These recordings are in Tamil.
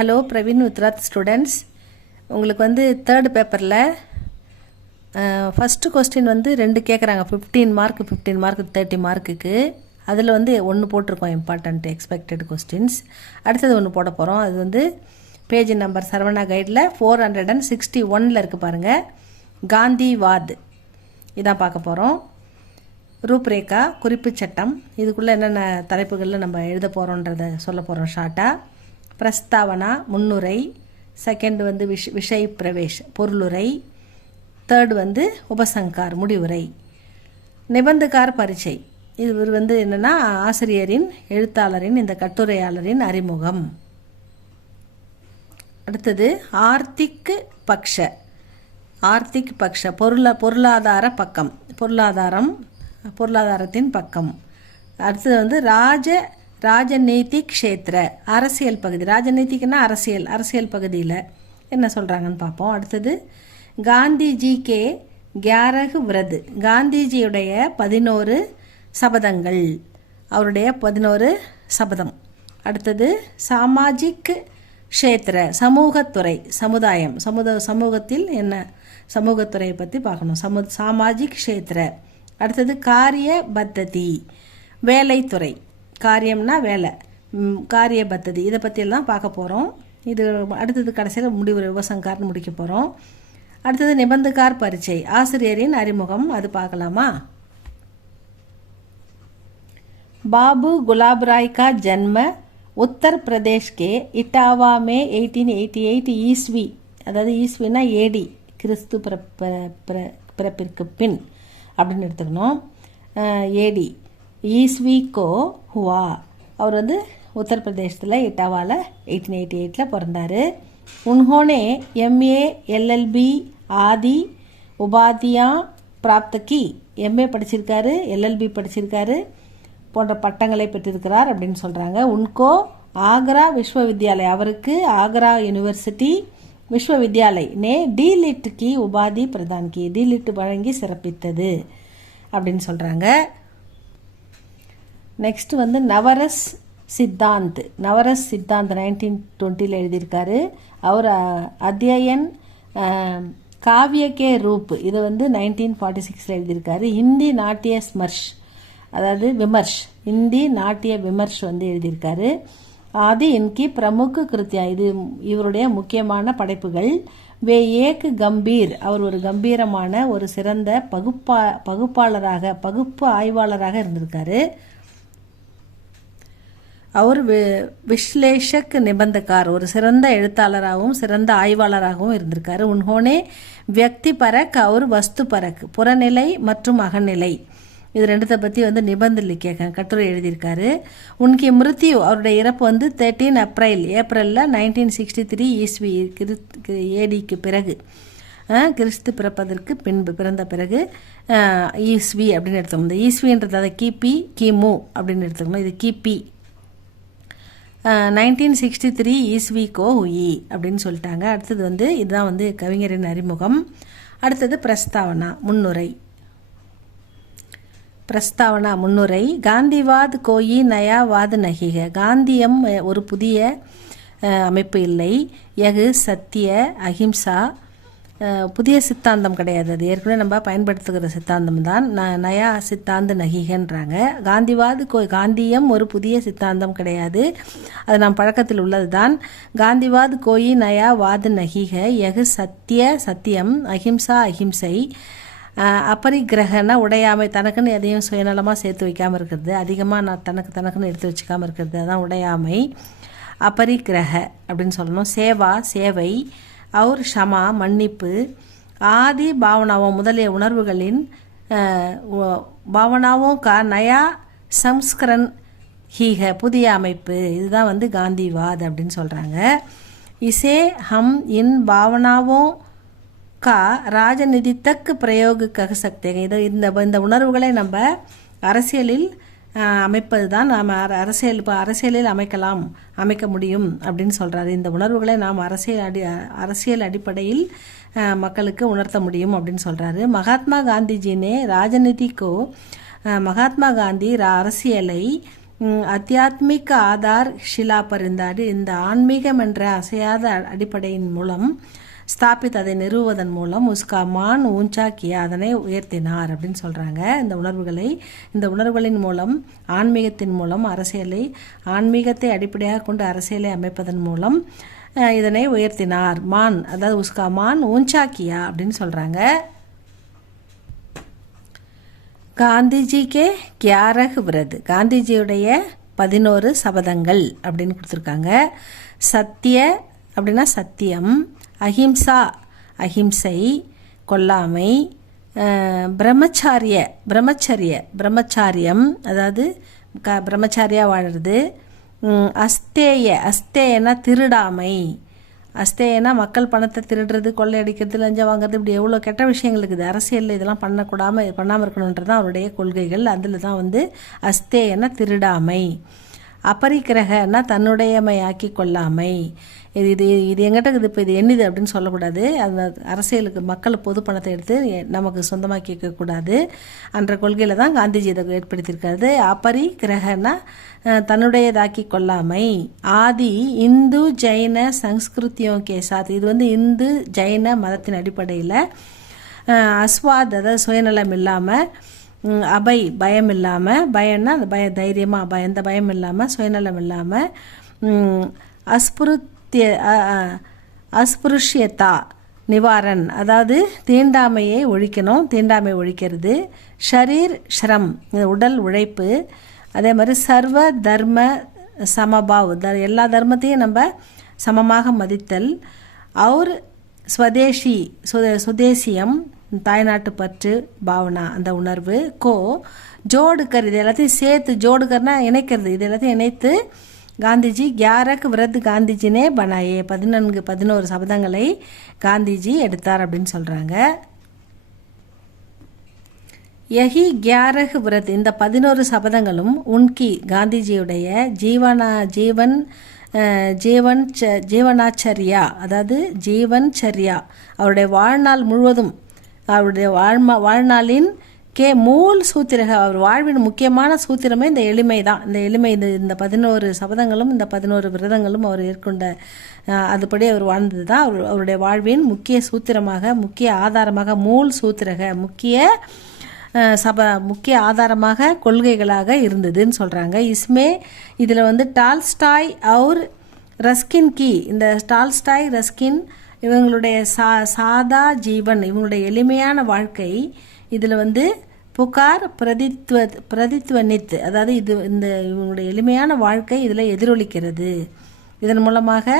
Hello Praveen வித்ராத் students. உங்களுக்கு வந்து தேர்டு பேப்பரில் ஃபஸ்ட்டு கொஸ்டின் வந்து 2 கேட்குறாங்க. 15 மார்க் 30 மார்க்குக்கு. அதில் வந்து 1 போட்டிருக்கோம் இம்பார்ட்டண்ட் எக்ஸ்பெக்டட் கொஸ்டின்ஸ். அடுத்தது 1 போட போகிறோம். அது வந்து பேஜ் நம்பர் சரவணா கைடில் 461 இருக்குது பாருங்கள். காந்திவாத் இதான் பார்க்க போகிறோம். ரூப்ரேகா குறிப்பு சட்டம், இதுக்குள்ளே என்னென்ன தலைப்புகளில் நம்ம எழுத போகிறோன்றதை சொல்ல போகிறோம் ஷார்ட்டாக. பிரஸ்தாவனா முன்னுரை, செகண்ட் வந்து விஷய் பிரவேஷ் பொருளுரை, தேர்டு வந்து உபசங்கார் முடிவுரை, நிபந்தகார் பரீட்சை. இது வந்து என்னென்னா ஆசிரியரின் எழுத்தாளரின் இந்த கட்டுரையாளரின் அறிமுகம். அடுத்தது ஆர்த்திக் பக்ஷ பொருளாதார பக்கம், பொருளாதாரத்தின் பக்கம். அடுத்தது வந்து ராஜநீதிக் க்ஷேத்திர அரசியல் பகுதி. ராஜநீதிக்குன்னா அரசியல் பகுதியில் என்ன சொல்கிறாங்கன்னு பார்ப்போம். அடுத்தது காந்திஜி கே 11 விரது, காந்திஜியுடைய 11 சபதங்கள், அவருடைய 11 சபதம். அடுத்தது சாமாஜிக் க்ஷேத்திர சமூகத்துறை, சமுதாயம், சமூகத்தில் என்ன சமூகத்துறையை பற்றி பார்க்கணும். சாமாஜிக் க்ஷேத்திர. அடுத்தது காரிய பத்ததி வேலைத்துறை, காரியம்னா வேலை, காரிய பத்ததி, இதை பற்றியெல்லாம் பார்க்க போகிறோம். இது அடுத்தது கடைசியில் முடிவு உபசங்கார்னு முடிக்க போகிறோம். அடுத்தது நிபந்தகார் பரீட்சை, ஆசிரியரின் அறிமுகம், அது பார்க்கலாமா. பாபு குலாப் ராய் கா ஜன்ம உத்தர் பிரதேஷ் கே இட்டாவா மே 1888 ஈஸ்வி, அதாவது ஈஸ்வினா ஏடி, கிறிஸ்து பிறப்பிற்கு பின் அப்படின்னு எடுத்துக்கணும். ஏடி ஈஸ்வி கோ ஹுவா, அவர் வந்து உத்தரப்பிரதேசத்தில் இட்டாவாவில் 1888 பிறந்தார். உன்ஹோனே MA LLB ஆதி உபாதியா பிராப்தகி, MA படிச்சிருக்காரு, LLB படிச்சிருக்காரு, போன்ற பட்டங்களை பெற்றிருக்கிறார் அப்படின்னு சொல்கிறாங்க. உன்கோ ஆக்ரா விஸ்வவித்யாலய், அவருக்கு ஆக்ரா யூனிவர்சிட்டி விஸ்வவித்யாலய் நே DLit கி உபாதி பிரதான் கி, DLit வழங்கி சிறப்பித்தது அப்படின்னு சொல்கிறாங்க. நெக்ஸ்ட் வந்து நவரஸ் சித்தாந்த் 1920 எழுதியிருக்காரு. அவர் அத்தியன் காவியக்கே ரூப், இது வந்து 1946 எழுதியிருக்காரு. ஹிந்தி நாட்டிய ஸ்மர்ஷ், அதாவது விமர்ஷ், ஹிந்தி நாட்டிய விமர்ஷ் வந்து எழுதியிருக்காரு. ஆதி இன்கி பிரமுக கிருத்தியா, இது இவருடைய முக்கியமான படைப்புகள். வே ஏக் கம்பீர், அவர் ஒரு கம்பீரமான ஒரு சிறந்த பகுப்பு ஆய்வாளராக இருந்திருக்காரு. அவர் விஸ்லேஷக் நிபந்தகார், ஒரு சிறந்த எழுத்தாளராகவும் சிறந்த ஆய்வாளராகவும் இருந்திருக்காரு. உன்ஹோனே வியக்தி பரக் அவர் வஸ்து பரக், புறநிலை மற்றும் அகநிலை, இது ரெண்டுத்தை பற்றி வந்து நிபந்தனை கட்டுரை எழுதியிருக்காரு. உன்கி மிருத்யு, அவருடைய இறப்பு வந்து 13 ஏப்ரலில் 1963 ஈஸ்வி, ஏடிக்கு பிறகு, கிறிஸ்து பிறப்பதற்கு பிறந்த பிறகு ஈஸ்வி அப்படின்னு எடுத்துக்கணும். இந்த ஈஸ்வின்றது அதை கிபி கிமு அப்படின்னு எடுத்துக்கணும். இது கிபி 1963 ஈஸ்வி கோ ஹுயி அப்படின்னு சொல்லிட்டாங்க. அடுத்தது வந்து இதுதான் வந்து கவிஞரின் அறிமுகம். அடுத்தது பிரஸ்தாவனா முன்னுரை. காந்திவாத் கோயி நயாவாத் நகிக, காந்தியம் ஒரு புதிய அமைப்பு இல்லை. யகு சத்திய அஹிம்சா, புதிய சித்தாந்தம் கிடையாது, அது ஏற்கனவே நம்ம பயன்படுத்துகிற சித்தாந்தம் தான். நயா சித்தாந்த நகிகன்றாங்க. காந்தியம் ஒரு புதிய சித்தாந்தம் கிடையாது, அது நம் பழக்கத்தில் உள்ளது தான். காந்திவாத் கோயி நயா வாத் நகிக, யகு சத்தியம், அஹிம்சா அஹிம்சை, அபரிகிரகன உடையாமை, தனக்குன்னு எதையும் சுயநலமாக சேர்த்து வைக்காமல் இருக்கிறது, அதிகமாக நான் தனக்குன்னு எடுத்து வச்சுக்காமல் இருக்கிறது, அதான் உடையாமை. அபரிகிரக அப்படின்னு சொல்லணும். சேவை, அவர் ஷமா மன்னிப்பு, ஆதி பாவனாவும் முதலிய உணர்வுகளின் பாவனாவும் நயா சம்ஸ்கரன் ஹீக புதிய அமைப்பு, இதுதான் வந்து காந்திவாத் அப்படின்னு சொல்கிறாங்க. இசே ஹம் இன் பாவனாவும் ராஜநிதி தக் பிரயோக கக சக்தி, இந்த உணர்வுகளை நம்ம அரசியலில் அமைப்பது தான், நாம் அரசியலில் அமைக்க முடியும் அப்படின்னு சொல்கிறாரு. இந்த உணர்வுகளை நாம் அரசியல் அடிப்படையில் மக்களுக்கு உணர்த்த முடியும் அப்படின்னு சொல்கிறாரு. மகாத்மா காந்திஜினே ராஜநீதிக்கோ, மகாத்மா காந்தி அரசியலை அத்தியாத்மிக ஆதார் ஷிலா பரிந்தாடு, இந்த ஆன்மீகம் என்ற அசையாத அடிப்படையின் மூலம் ஸ்தாபித் அதை நிறுவுவதன் மூலம் உஸ்கா மான் ஊஞ்சா கியா, அதனை உயர்த்தினார் அப்படின்னு சொல்கிறாங்க. இந்த உணர்வுகளின் மூலம், ஆன்மீகத்தின் மூலம் அரசியலை, ஆன்மீகத்தை அடிப்படையாக கொண்டு அரசியலை அமைப்பதன் மூலம் இதனை உயர்த்தினார். மான் அதாவது உஸ்கா மான் ஊஞ்சா கியா அப்படின்னு சொல்கிறாங்க. காந்திஜிக்கே 11 விரத், காந்திஜியுடைய 11 சபதங்கள் அப்படின்னு கொடுத்துருக்காங்க. சத்திய அப்படின்னா சத்தியம், அஹிம்சா அஹிம்சை கொல்லாமை, பிரம்மச்சரியம் அதாவது பிரம்மச்சாரியாக வாழறது, அஸ்தேயனா திருடாமை, அஸ்தேயனா மக்கள் பணத்தை திருடுறது, கொள்ளையடிக்கிறது, லஞ்சம் வாங்குறது, இப்படி எவ்வளோ கெட்ட விஷயங்கள் இருக்குது. அரசியலில் இதெல்லாம் பண்ணாமல் இருக்கணுன்றது தான் அவருடைய கொள்கைகள். அதில் தான் அஸ்தேயனா திருடாமை, அபரிக்கிரகன்னா தன்னுடையமையாக்கி கொள்ளாமை. இது எங்கிட்ட இருக்குது, இப்போ இது என்னது அப்படின்னு சொல்லக்கூடாது. அந்த அரசியலுக்கு மக்கள் பொது பணத்தை எடுத்து நமக்கு சொந்தமாக்கி வைக்கக்கூடாது என்ற கொள்கையில் தான் காந்திஜி இதை ஏற்படுத்தியிருக்காரு. அபரிக்கிரகன்னா தன்னுடையதாக்கி கொள்ளாமை. ஆதி இந்து ஜெயின சம்ஸ்கிருத்தியம் கேசாத், இது இந்து ஜெயின மதத்தின் அடிப்படையில். அஸ்வாத் அதாவது சுயநலம் இல்லாமல், அபை பயம் இல்லாமல், பயம்னா அந்த தைரியமாக எந்த பயம் இல்லாமல், சுயநலம் இல்லாமல், அஸ்பிருஷ்யதா நிவாரண் அதாவது தீண்டாமையை ஒழிக்கணும், தீண்டாமை ஒழிக்கிறது. ஷரீர் ஷ்ரம் உடல் உழைப்பு. அதே மாதிரி சர்வ தர்ம சமபாவ் எல்லா தர்மத்தையும் நம்ம சமமாக மதித்தல். அவர் ஸ்வதேசி சுதேசியம் தாய்நாட்டு பற்று பாவனா அந்த உணர்வு. ஜோடுக்கர் இது எல்லாத்தையும் சேர்த்து, ஜோடுக்கர்னா இணைக்கிறது, இது எல்லாத்தையும் இணைத்து காந்திஜி 11 விரத் காந்திஜினே பனாயே 11 சபதங்களை காந்திஜி எடுத்தார் அப்படின்னு சொல்கிறாங்க. யஹி 11 விரத் இந்த 11 சபதங்களும் உன்கி காந்திஜியுடைய ஜீவனாச்சரியா அதாவது ஜீவன்சரியா அவருடைய வாழ்நாள் முழுவதும், அவருடைய வாழ்நாளின் மூல் சூத்திரக, அவர் வாழ்வின் முக்கியமான சூத்திரமே இந்த எளிமை தான். இந்த எளிமை, இந்த 11 சபதங்களும் இந்த 11 விரதங்களும் அவர் ஏற்கொண்ட அதுபடி அவர் வாழ்ந்தது தான் அவருடைய வாழ்வின் முக்கிய சூத்திரமாக, முக்கிய ஆதாரமாக, மூல் சூத்திரக முக்கிய ஆதாரமாக, கொள்கைகளாக இருந்ததுன்னு சொல்கிறாங்க. இதில் டால்ஸ்டாய் அவர் ரஸ்கின் கி, இந்த டால்ஸ்டாய் ரஸ்கின் இவங்களுடைய சாதா ஜீவன், இவங்களுடைய எளிமையான வாழ்க்கை, இதில் புகார் பிரதித்வனித் அதாவது இவங்களுடைய எளிமையான வாழ்க்கை இதில் எதிரொலிக்கிறது, இதன் மூலமாக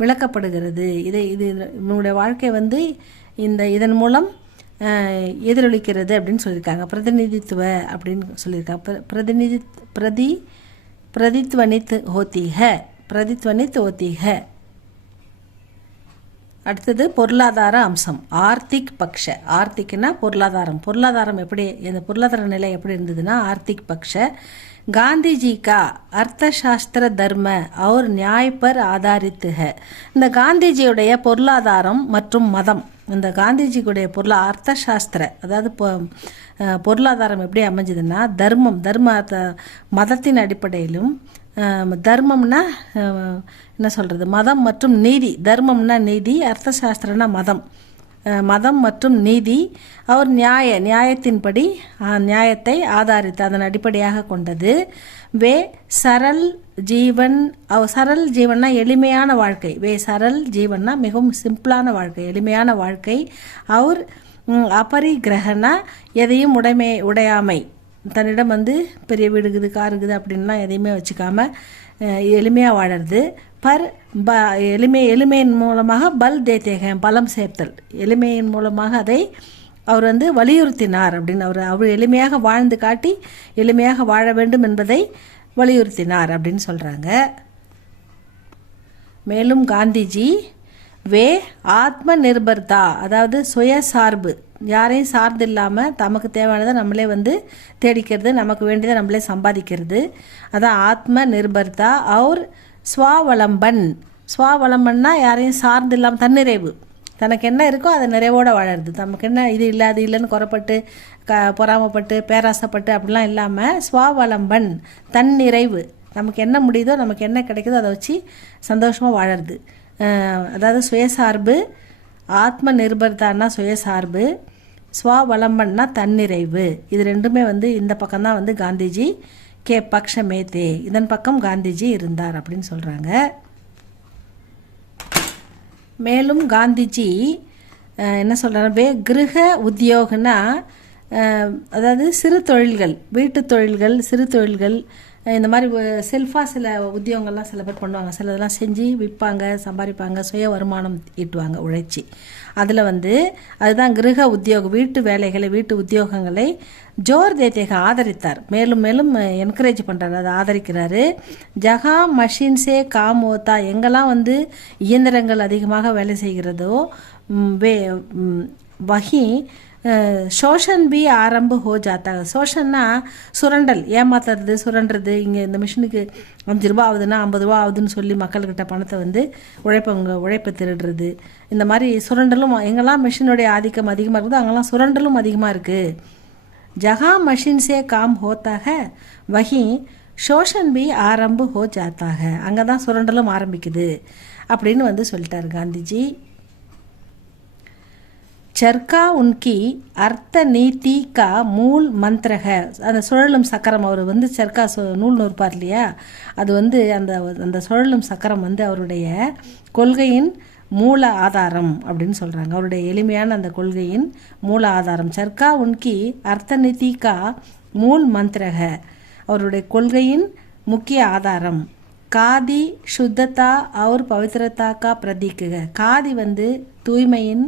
விளக்கப்படுகிறது. இவங்களுடைய வாழ்க்கை இதன் மூலம் எதிரொலிக்கிறது அப்படின்னு சொல்லியிருக்காங்க. பிரதிநிதித்துவ அப்படின்னு சொல்லியிருக்காங்க. பிரதித்வனித் ஹோத்திஹ. அடுத்தது பொருளாதார அம்சம். ஆர்த்திக் பக்ஷ, ஆர்த்திக்னா பொருளாதாரம் எப்படி, இந்த பொருளாதார நிலை எப்படி இருந்ததுன்னா ஆர்த்திக் பக்ஷ. காந்திஜி கா அர்த்தசாஸ்திர தர்ம அவர் நியாய் பர் ஆதாரித்து ஹை. இந்த காந்திஜியுடைய பொருளாதாரம் மற்றும் மதம், இந்த காந்திஜியுடைய அர்த்தசாஸ்திர அதாவது பொருளாதாரம் எப்படி அமைஞ்சதுன்னா மதத்தின் அடிப்படையிலும், தர்மம்னா என்ன சொல்கிறது, மதம் மற்றும் நீதி. தர்மம்னா நீதி, அர்த்தசாஸ்திரம்னா மதம் மற்றும் நீதி. அவர் நியாயத்தின்படி நியாயத்தை ஆதாரித்து அதன் அடிப்படையாக கொண்டது. சரல் ஜீவன்னா எளிமையான வாழ்க்கை. சரல் ஜீவன்னா மிகவும் சிம்பிளான வாழ்க்கை, எளிமையான வாழ்க்கை. அவர் அபரிக்கிரகனா எதையும் உடையாமை, தன்னிடம் பெரிய வீடு இருக்குது, கார் இருக்குது அப்படின்லாம் எதையுமே வச்சுக்காம எளிமையாக வாழறது. எளிமையின் மூலமாக பல் தேத்தேகம் பலம் சேர்த்தல், எளிமையின் மூலமாக அதை அவர் வலியுறுத்தினார் அப்படின்னு அவர் எளிமையாக வாழ்ந்து காட்டி எளிமையாக வாழ வேண்டும் என்பதை வலியுறுத்தினார் அப்படின்னு சொல்கிறாங்க. மேலும் காந்திஜி ஆத்ம நிர்பர்தா அதாவது சுயசார்பு, யாரையும் சார்ந்து இல்லாமல் தமக்கு தேவையானதை நம்மளே தேடிக்கிறது, நமக்கு வேண்டியதை நம்மளே சம்பாதிக்கிறது, அதான் ஆத்ம நிர்பர்தா. அவர் ஸ்வாவலம்பன்னா யாரையும் சார்ந்து இல்லாமல் தன்னிறைவு, தனக்கு என்ன இருக்கோ அதை நிறைவோடு வாழறது. நமக்கு என்ன இது இல்லை அது இல்லைன்னு குறப்பட்டு பொறாமப்பட்டு பேராசைப்பட்டு அப்படிலாம் இல்லாமல் ஸ்வாவலம்பன் தன்னிறைவு, நமக்கு என்ன முடியுதோ நமக்கு என்ன கிடைக்குதோ அதை வச்சு சந்தோஷமாக வாழறது. அதாவது சுயசார்பு, ஆத்ம நிர்பர்தான்னா சுயசார்பு, ஸ்வாவலம்பன்னா தன்னிறைவு. இது ரெண்டுமே இந்த பக்கம்தான் காந்திஜி கே பக்ஷமேதே, இதன் பக்கம் காந்திஜி இருந்தார் அப்படின்னு சொல்கிறாங்க. மேலும் காந்திஜி என்ன சொல்கிறாங்க, கிரக உத்தியோகனா அதாவது சிறு தொழில்கள், வீட்டு தொழில்கள், சிறு தொழில்கள், இந்த மாதிரி செல்ஃபாக சில உத்தியோகங்கள்லாம் சில பேர் பண்ணுவாங்க. சிலதெல்லாம் செஞ்சு விற்பாங்க, சம்பாதிப்பாங்க, சுய வருமானம் ஈட்டுவாங்க உழைச்சி. அதில் அதுதான் கிரக உத்தியோகம், வீட்டு வேலைகளை, வீட்டு உத்தியோகங்களை ஜோர் தேத்தேக ஆதரித்தார். மேலும் மேலும் என்கரேஜ் பண்ணுறாரு, அதை ஆதரிக்கிறாரு. ஜஹா மஷின்ஸே காம் ஓத்தா, எங்கெல்லாம் இயந்திரங்கள் அதிகமாக வேலை செய்கிறதோ வஹி சோஷன் பி ஆரம்பு ஹோ ஜாத்தா. சோஷன்னா சுரண்டல், ஏமாத்துறது, சுரண்டுறது. இங்கே இந்த மிஷினுக்கு 5 ரூபா ஆகுதுன்னா 50 ரூபா ஆகுதுன்னு சொல்லி மக்கள்கிட்ட பணத்தை உழைப்பை திருடுறது. இந்த மாதிரி சுரண்டலும், எங்கெல்லாம் மிஷினுடைய ஆதிக்கம் அதிகமாக இருக்குதோ அங்கெல்லாம் சுரண்டலும் அதிகமாக இருக்குது. ஜஹா மஷின் சே காம் ஹோத்தாக வஹி சோஷன் பி ஆரம்பு ஹோ ஜாத்தாக, அங்கே தான் சுரண்டலும் ஆரம்பிக்குது அப்படின்னு சொல்லிட்டார் காந்திஜி. चरखा उनकी अर्थ नीति का मूल मंत्र है. அந்த சுழலும் சக்கரம், அவர் சர்க்கா நூல் நூற்பார் இல்லையா, அது அந்த அந்த சுழலும் சக்கரம் அவருடைய கொள்கையின் மூல ஆதாரம் அப்படின்னு சொல்கிறாங்க. அவருடைய எளிமையான அந்த கொள்கையின் மூல ஆதாரம். சர்க்கா உன்கி அர்த்த நீதி கா மூல் மந்திரக, அவருடைய கொள்கையின் முக்கிய ஆதாரம். காதி சுத்ததா और பவித்ரதா கா பிரதீக்குக. காதி தூய்மையின்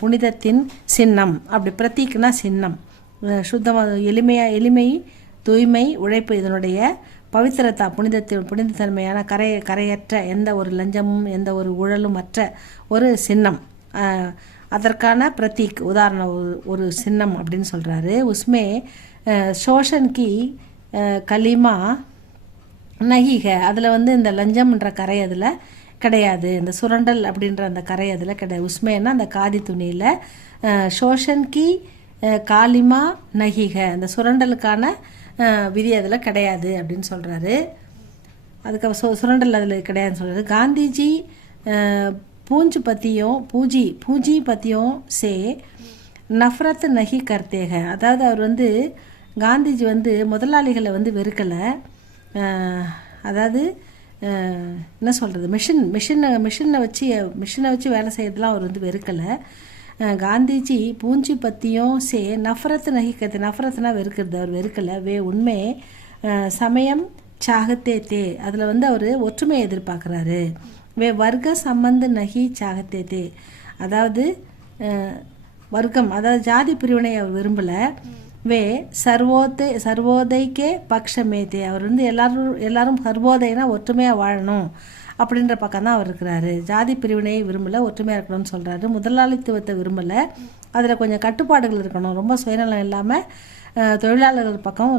புனிதத்தின் சின்னம். அப்படி பிரதீக்னா சின்னம். சுத்தமாக எளிமை, தூய்மை, உழைப்பு, இதனுடைய பவித்திரத்தா புனிதத்தன்மையான கரையற்ற எந்த ஒரு லஞ்சமும் எந்த ஒரு ஊழலும் மற்ற ஒரு சின்னம், அதற்கான பிரதீக் உதாரணம் ஒரு சின்னம் அப்படின்னு சொல்கிறாரு. உஸ்மே சோஷன் கி கலிமா நகிக, அதில் இந்த லஞ்சம்ன்ற கரை அதில் கிடையாது, இந்த சுரண்டல் அப்படின்ற அந்த கரை அதில் கிடையாது. உஸ்மேனா அந்த காதி துணியில், சோஷன் கி காலிமா நகிக, அந்த சுரண்டலுக்கான விதி அதில் கிடையாது அப்படின்னு சொல்கிறாரு. அதுக்கு சுரண்டல் அதில் கிடையாதுன்னு சொல்கிறாரு. காந்திஜி பூஞ்சு பற்றியும் பூஜி பற்றியும் சே நஃப்ரத் நகி கர்த்தேக. அதாவது அவர் காந்திஜி முதலாளிகளை வெறுக்கலை. அதாவது என்ன சொல்கிறது, மிஷினை வச்சு வேலை செய்யறதுலாம் அவர் வெறுக்கலை. காந்திஜி பூஞ்சி பற்றியும் சே நஃபரத் நகிக்கிறது, நஃபரத்னா வெறுக்கிறது, அவர் வெறுக்கலை. உண்மை சமயம் சாகத்தே தே, அதில் அவர் ஒற்றுமையை எதிர்பார்க்குறாரு. வர்க்க சம்பந்த நகி சாகத்தே தே, அதாவது வர்க்கம், அதாவது ஜாதி பிரிவினை அவர் விரும்பலை. சர்வோதய்க்கே பக்ஷமேதே, அவர் எல்லாரும் சர்வோதயனா ஒற்றுமையாக வாழணும் அப்படின்ற பக்கம் தான் அவர் இருக்கிறாரு. ஜாதி பிரிவினையை விரும்பலை, ஒற்றுமையாக இருக்கணும்னு சொல்கிறாரு. முதலாளித்துவத்தை விரும்பலை, அதில் கொஞ்சம் கட்டுப்பாடுகள் இருக்கணும். ரொம்ப சுயநலம் இல்லாமல் தொழிலாளர்கள் பக்கம்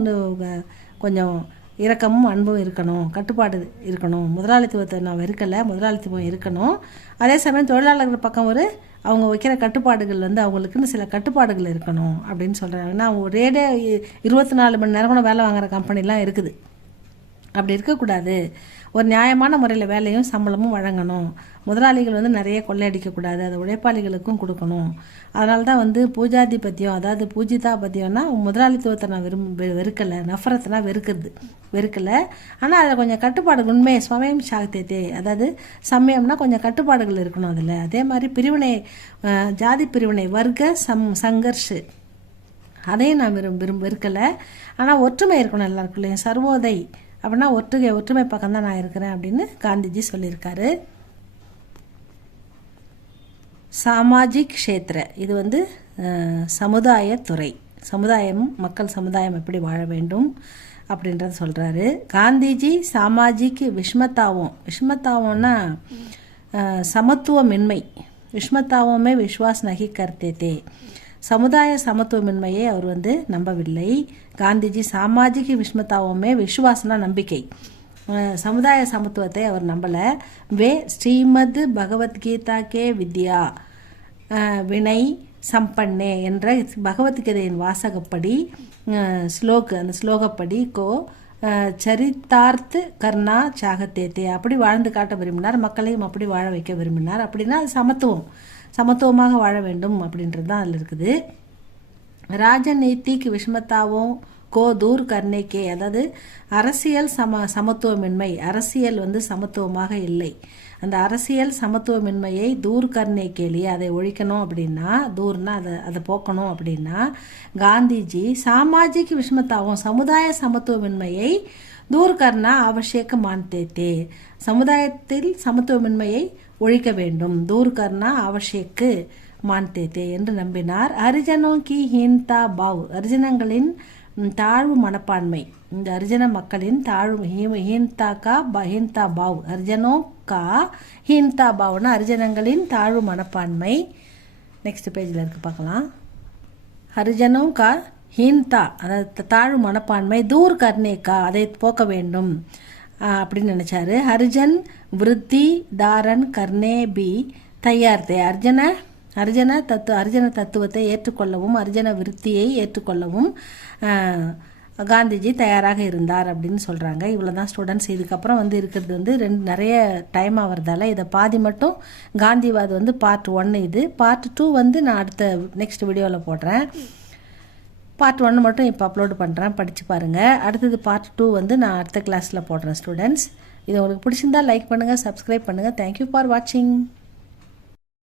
கொஞ்சம் இரக்கமும் அன்பும் இருக்கணும், கட்டுப்பாடு இருக்கணும். முதலாளித்துவத்தை நான் வெறுக்கலை, முதலாளித்துவம் இருக்கணும். அதே சமயம் தொழிலாளர்கள் பக்கம் அவங்க வைக்கிற கட்டுப்பாடுகள் அவங்களுக்குன்னு சில கட்டுப்பாடுகள் இருக்கணும் அப்படின்னு சொல்கிறாங்க. ஏன்னா ஒரேடே 24 மணி நேரம் கூட வேலை வாங்குகிற கம்பெனிலாம் இருக்குது. அப்படி இருக்கக்கூடாது. ஒரு நியாயமான முறையில் வேலையும் சம்பளமும் வழங்கணும். முதலாளிகள் நிறைய கொள்ளையடிக்கக்கூடாது, அதை உழைப்பாளிகளுக்கும் கொடுக்கணும். அதனால தான் பூஜாதிபத்தியம், அதாவது பூஜிதாபத்தியம்னா முதலாளித்துவத்தை நான் வெறுக்கலை, நஃபரத்னா வெறுக்கலை. ஆனால் அதில் கொஞ்சம் கட்டுப்பாடுகள், உண்மை சமயம் சாக்தே, அதாவது சமயம்னா கொஞ்சம் கட்டுப்பாடுகள் இருக்கணும் அதில். அதே மாதிரி பிரிவினை, ஜாதி பிரிவினை, வர்க்க சங்கர்ஷ், அதையும் நான் வெறுக்கலை. ஆனால் ஒற்றுமை இருக்கணும் எல்லாருக்குள்ளேயும். சர்வோதை அப்படின்னா ஒற்றுமை பக்கம் தான் நான் இருக்கிறேன் அப்படின்னு காந்திஜி சொல்லியிருக்காரு. சாமாஜிக் க்ஷேத்திர, இது சமுதாயத்துறை, மக்கள் சமுதாயம் எப்படி வாழ வேண்டும் அப்படின்றத சொல்கிறாரு. காந்திஜி சாமாஜிக் விஷ்மத்தாவோன்னா சமத்துவமின்மை, விஷ்மத்தாவமே விஸ்வாஸ் நகி கர்த்தே தே, சமுதாய சமத்துவமின்மையை அவர் நம்பவில்லை. காந்திஜி சாமாஜிக விஷ்மத்தாவமே விஸ்வாசனா நம்பிக்கை, சமுதாய சமத்துவத்தை அவர் நம்பலை. ஸ்ரீமத் பகவத்கீதா கே வித்யா, வினை சம்பன்னே என்ற பகவத்கீதையின் வாசகப்படி அந்த ஸ்லோகப்படி சரித்தார்த்து கர்ணா சாகத்தேத்தே அப்படி வாழ்ந்து காட்ட விரும்பினார், மக்களையும் அப்படி வாழ வைக்க விரும்பினார். அப்படின்னா அது சமத்துவமாக வாழ வேண்டும் அப்படின்றது தான் அதில் இருக்குது. ராஜநீதிக்கு விஷமத்தாவும் தூர் கர்ணேக்கே, அதாவது அரசியல் சமத்துவமின்மை, அரசியல் சமத்துவமாக இல்லை, அந்த அரசியல் சமத்துவமின்மையை தூர் கர்ணேக்கேலியே அதை ஒழிக்கணும் அப்படின்னா, தூர்னா அதை போக்கணும் அப்படின்னா, காந்திஜி சாமாஜிக் விஷமத்தாவும் சமுதாய சமத்துவமின்மையை தூர் கர்ணா அவசியக்க மான்தேத்தே, சமுதாயத்தில் சமத்துவமின்மையை ஒழிக்க வேண்டும், தூர் கர்ணா அவசியக்கு மான்தேத்தே என்று நம்பினார். ஹரிஜனோ கி ஹீன்தா பாவ், ஹரிஜனங்களின் தாழ்வு மனப்பான்மை, இந்த ஹரிஜன மக்களின் தாழ்வு ஹீன்தா பாவ், ஹரிஜனோ கா ஹீன்தா பாவ்னா ஹரிஜனங்களின் தாழ்வு மனப்பான்மை. நெக்ஸ்ட் பேஜில் இருக்கு பார்க்கலாம். ஹரிஜனோ கா ஹீன்தா அதாவது தாழ்வு மனப்பான்மை, தூர் கர்ணேக்கா அதை போக்க வேண்டும் அப்படின்னு நினைச்சாரு. ஹரிஜன் விருத்தி தாரன் கர்ணே பி தயார்த்தே, அர்ஜன தத்துவத்தை ஏற்றுக்கொள்ளவும் அர்ஜன விருத்தியை ஏற்றுக்கொள்ளவும் காந்திஜி தயாராக இருந்தார் அப்படின்னு சொல்கிறாங்க. இவ்வளோ தான் ஸ்டூடெண்ட்ஸ். இதுக்கப்புறம் இருக்கிறது நிறைய டைம் ஆகிறதால இதை பாதி மட்டும் காந்திவாத் பார்ட் 1, இது பார்ட் 2 நான் அடுத்த நெக்ஸ்ட் வீடியோவில் போடுறேன். பார்ட் 1 மட்டும் இப்போ அப்லோடு பண்ணுறேன், படித்து பாருங்கள். அடுத்தது பார்ட் 2 நான் அடுத்த கிளாஸில் போடுறேன் ஸ்டூடெண்ட்ஸ். இது உங்களுக்கு பிடிச்சிருந்தா லைக் பண்ணுங்கள், சப்ஸ்கிரைப் பண்ணுங்கள். தேங்க்யூ ஃபார் வாட்சிங்.